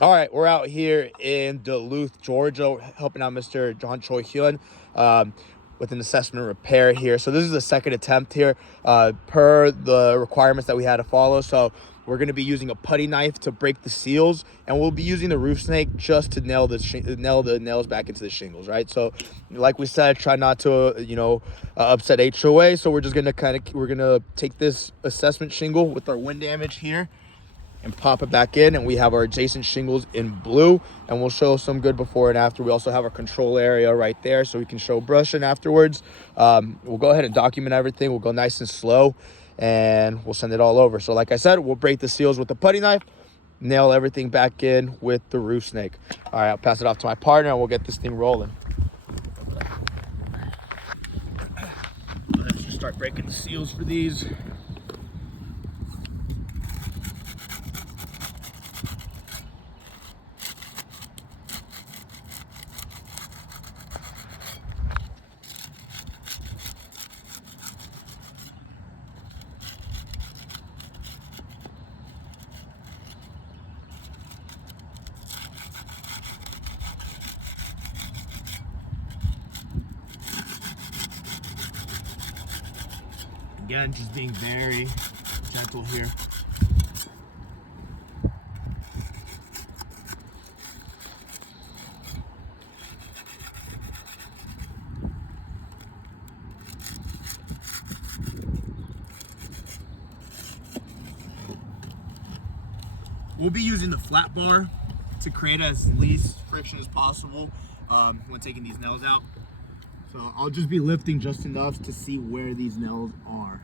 All right, we're out here in Duluth, Georgia, helping out Mr. John Choi with an assessment repair here. So this is the second attempt here per the requirements that we had to follow. So we're going to be using a putty knife to break the seals, and we'll be using the roof snake just to nail the nails back into the shingles, right? So like we said, try not to upset HOA. So we're just going to we're going to take this assessment shingle with our wind damage here and pop it back in, and we have our adjacent shingles in blue, and we'll show some good before and after. We also have our control area right there so we can show brushing afterwards. We'll go ahead and document everything. We'll go nice and slow, and we'll send it all over. So like I said, we'll break the seals with the putty knife, nail everything back in with the roof snake. All right, I'll pass it off to my partner and we'll get this thing rolling. Let's just start breaking the seals for these. Again, just being very gentle here. We'll be using the flat bar to create as least friction as possible when taking these nails out. So I'll just be lifting just enough to see where these nails are.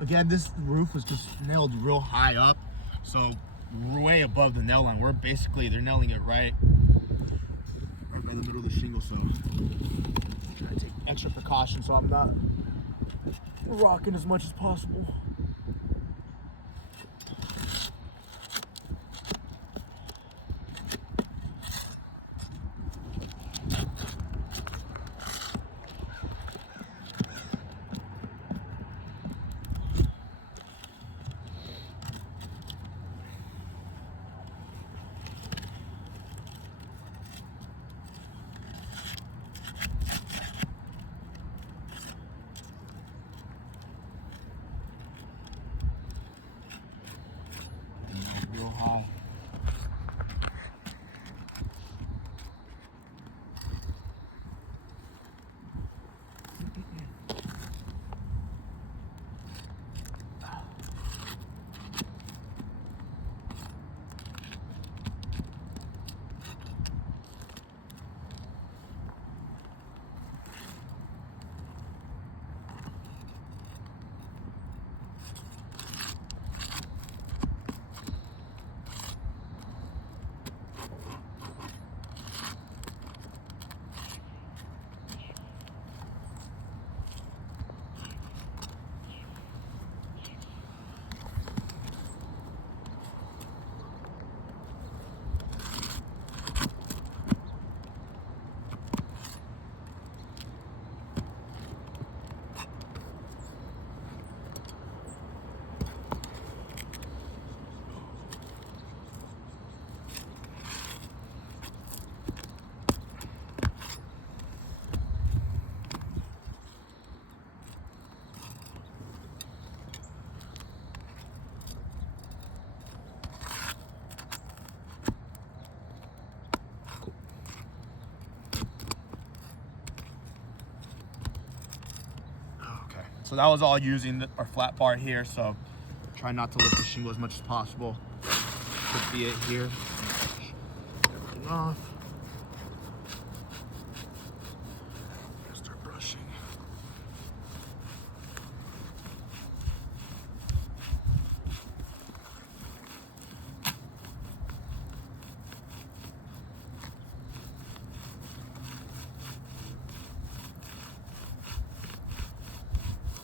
Again, this roof was just nailed real high up, so way above the nail line. They're nailing it right by the middle of the shingle. So I'm trying to take extra precaution so I'm not rocking as much as possible. Real high. So that was all using our flat bar here, so try not to lift the shingle as much as possible. Could be it here. Everything off. Start brushing.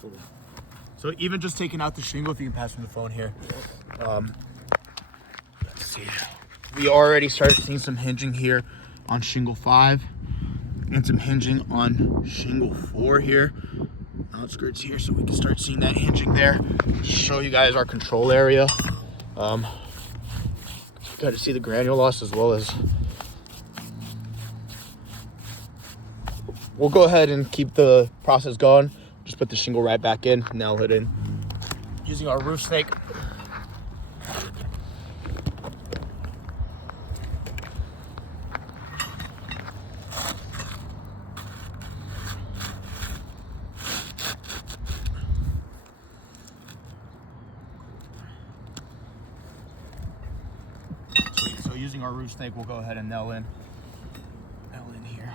Cool. So even just taking out the shingle, if you can pass me the phone here. Let's see. We already started seeing some hinging here on shingle 5 and some hinging on shingle 4 here. Outskirts here, so we can start seeing that hinging there. Show you guys our control area. Got to see the granule loss as well as. We'll go ahead and keep the process going. Just put the shingle right back in, nail it in using our roof snake. So using our roof snake, we'll go ahead and nail in here.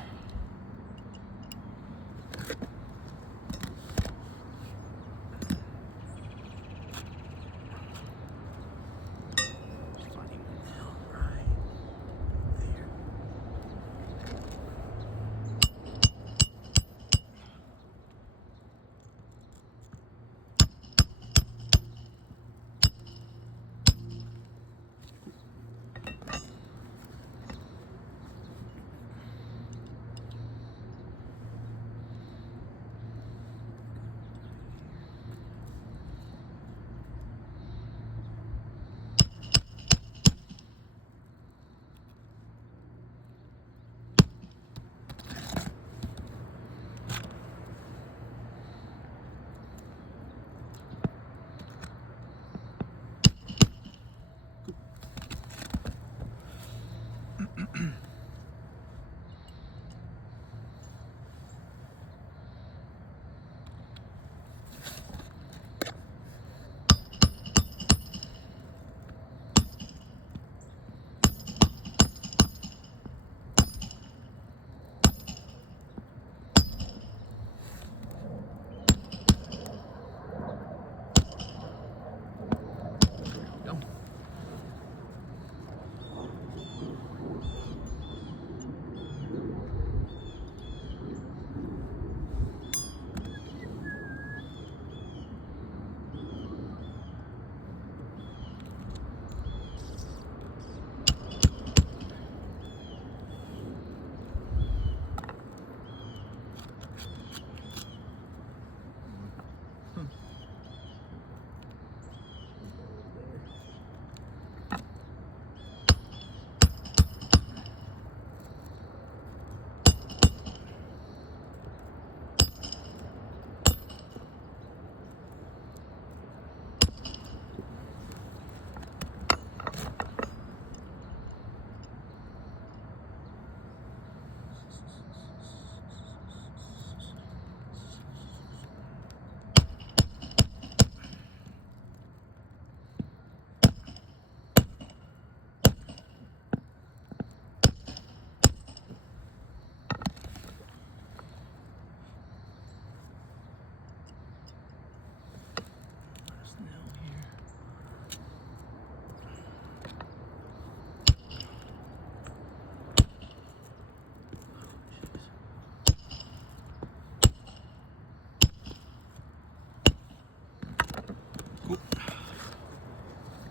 Cool.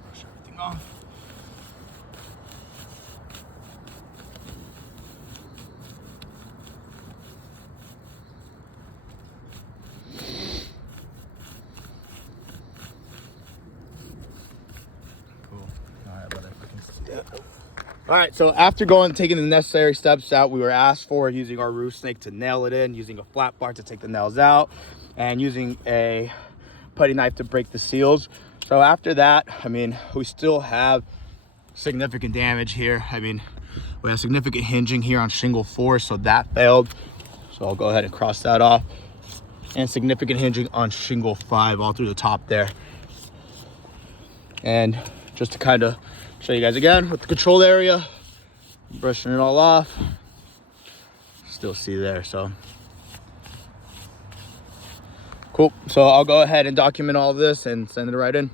Brush everything off. Cool. All right, brother. I can see that. All right, so after taking the necessary steps out, we were asked for using our roof snake to nail it in, using a flat bar to take the nails out, and using a putty knife to break the seals. So after that, I mean, we still have significant damage here. I mean, we have significant hinging here on shingle 4, so that failed. So I'll go ahead and cross that off. And significant hinging on shingle 5 all through the top there. And just to kind of show you guys again with the control area, brushing it all off, still see there. So cool. So I'll go ahead and document all this and send it right in.